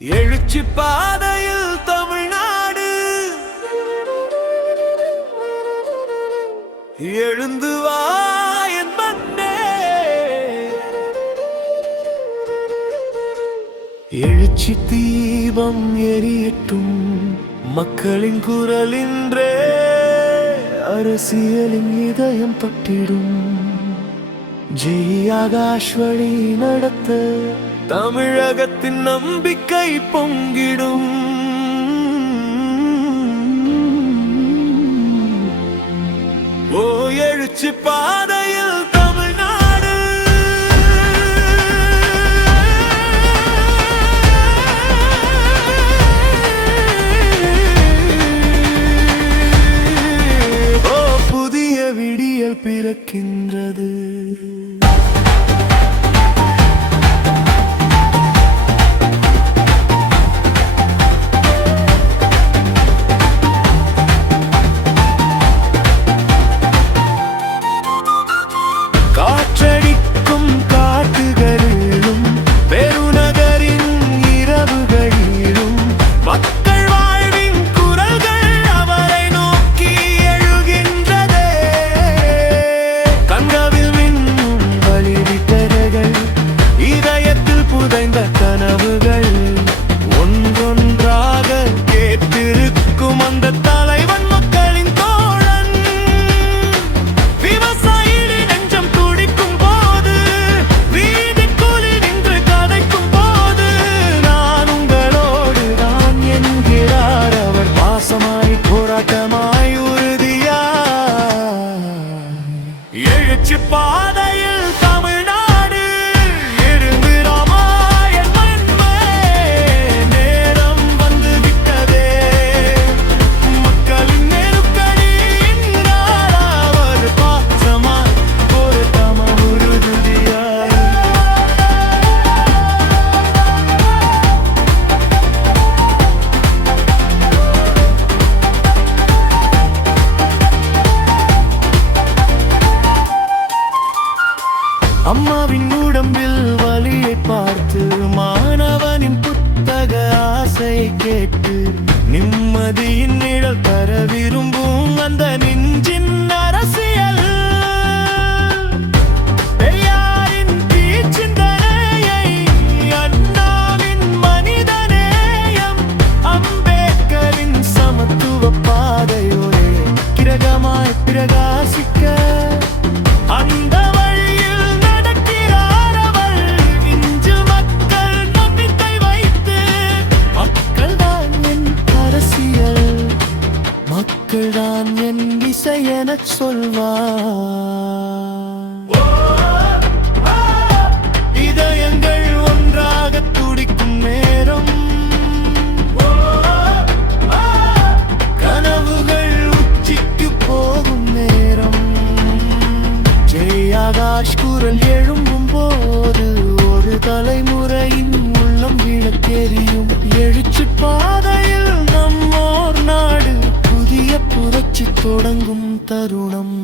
எழுச்சி பாதையில் தமிழ்நாடு எழுந்து வா என் மண்ணே. எழுச்சி தீபம் எரியட்டும், மக்களின் குரலின்றே அரசியலின் இதயம் தொட்டிடும். ஜெய் ஆகாஷ் வழி நடத்த தமிழகத்தின் நம்பிக்கை பொங்கிடும். ஓ எழுச்சி பாதையில் தமிழ்நாடு ஓ புதிய விடியல் பிறக்கின்றது. காற்றடிக்கும் காட்டுகளிலும் பெருநகரின் இரவுகளிலும் மக்கள் வாழ்வின் குரல்கள் அவரை நோக்கி எழுகின்றதே. கண்களில் மின்னும் வழிவிட்டர்கள், இதயத்தில் புதைந்த கனவுகள் ஒன்றொன்றாக கேட்டிருக்கும் அந்த தலைவன் மக்களின் தோழன். விவசாயிகளின் நெஞ்சம் துடிக்கும் போது, வீதிக்குள்ளில் நின்று கதைக்கும் போது, நான் உங்களோடு தான் என்கிறார் அவர். பாசமாய் போராட்டமாய் உறுதியாய் எழுச்சி பாதையில் தமிழ்நாடு எழுந்திராமா என் மண்மே. நேரம் வந்து விட்டதே, மக்களின் நெருக்கடி என்றால் அவர் பாசமாய் போராட்டமாய் உறுதியாய். அம்மாவின் உடம்பில் வலியை பார்த்து, மாணவனின் புத்தக ஆசையை கேட்டு, நிம்மதியின் நிழல் தர விரும்பும் அந்த நெஞ்சின் அரசியல். பெரியாரின் தீச்சிந்தனையை, அண்ணாவின் மனிதநேயம், அம்பேத்கரின் சமத்துவ பாதையோரே கிரகமாய் பிரகாசிக்க அந்த வழியில் நடக்கிறார் அவர். இன்று மக்கள் நம்பிக்கை வைத்து, மக்கள் தான் என் அரசியல், மக்கள் தான் என் இசை எனச் சொல்வார். இதயங்கள் ஒன்றாக துடிக்கும் நேரம், கனவுகள் உச்சிக்கு போகும் நேரம். ஜெய் ஆகாஷ் குரல் எழும்பும் போது, ஒரு தலைமுறையின் உள்ளம் விளக்கெரியும். எழுச்சி பாதையில் நம்மோர் நாடு புதிய புரட்சி தொடங்கும் தருணம்.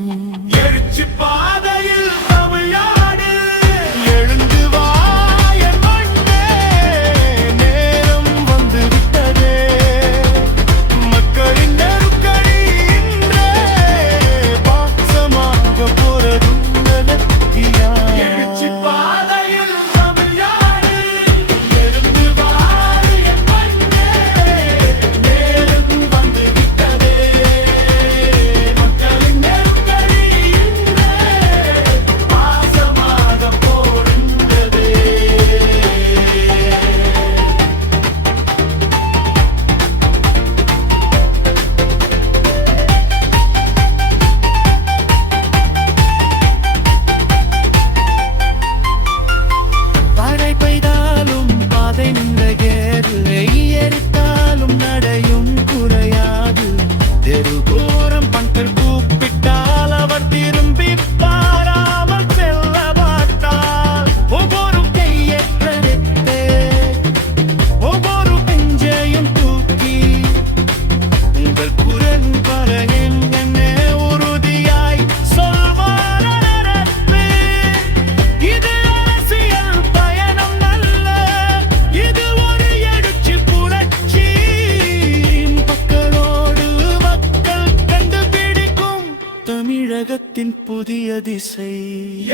புதிய திசை.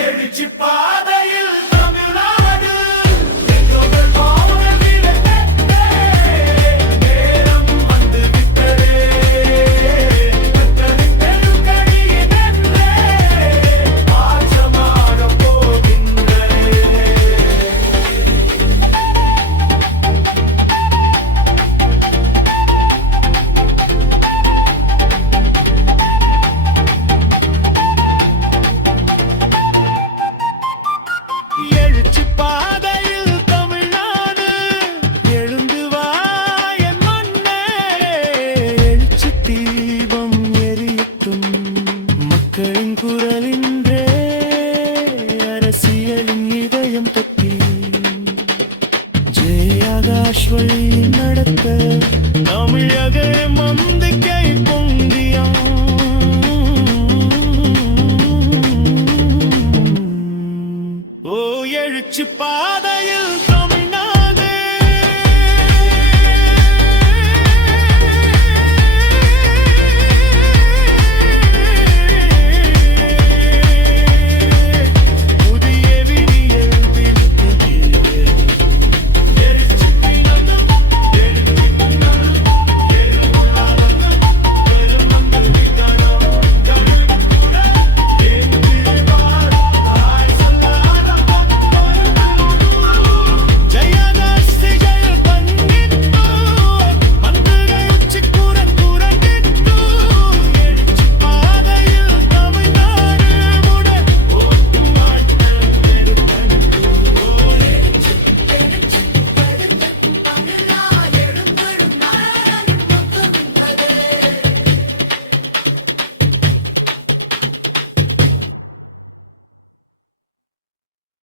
எழுச்சி பாதையில் தமிழ்நாடு எங்கள் மௌன விளக்கே. நேரம் வந்து விட்டதே மக்களின் பெருங்கழியினே மாற்றமாக போகின்றதே. எழுச்சி பாதையில் தமிழ்நாடு எழுந்து வா என் மண்ணே. எழுச்சி தீபம் எரியட்டும் மக்களின் குரலின்றே அரசியலின் இதயம் தட்டி. ஜெயாகாஷ் வழி நடத்த தமிழக மந்திக்கை பொங்கியாம். ஓ எழுச்சி பாத